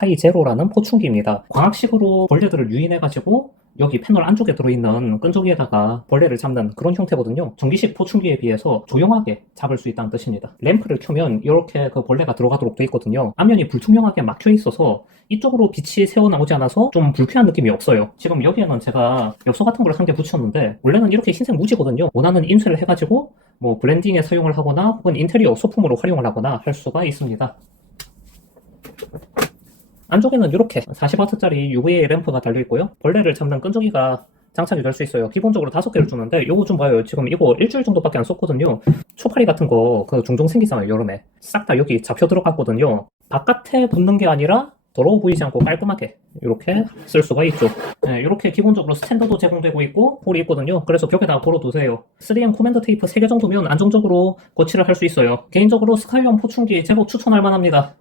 하이 제로라는 포충기입니다. 광학식으로 벌레들을 유인해가지고 여기 패널 안쪽에 들어있는 끈적이에다가 벌레를 잡는 그런 형태거든요. 전기식 포충기에 비해서 조용하게 잡을 수 있다는 뜻입니다. 램프를 켜면 이렇게 그 벌레가 들어가도록 되어 있거든요. 앞면이 불투명하게 막혀 있어서 이쪽으로 빛이 새어 나오지 않아서 좀 불쾌한 느낌이 없어요. 지금 여기에는 제가 엽서 같은 걸 한 개 붙였는데 원래는 이렇게 흰색 무지거든요. 원하는 인쇄를 해가지고 뭐 블렌딩에 사용을 하거나 혹은 인테리어 소품으로 활용을 하거나 할 수가 있습니다. 안쪽에는 이렇게 40W짜리 UVA 램프가 달려있고요. 벌레를 잡는 끈적이가 장착이 될 수 있어요. 기본적으로 다섯 개를 주는데 요거 좀 봐요. 지금 이거 일주일 정도밖에 안 썼거든요. 초파리 같은 거 그 종종 생기잖아요. 여름에. 싹 다 여기 잡혀 들어갔거든요. 바깥에 붙는 게 아니라 더러워 보이지 않고 깔끔하게 이렇게 쓸 수가 있죠. 네, 이렇게 기본적으로 스탠더도 제공되고 있고 홀이 있거든요. 그래서 벽에다 걸어두세요. 3M 코맨더 테이프 3개 정도면 안정적으로 거치를 할 수 있어요. 개인적으로 스카이온 포충기 제법 추천할 만합니다.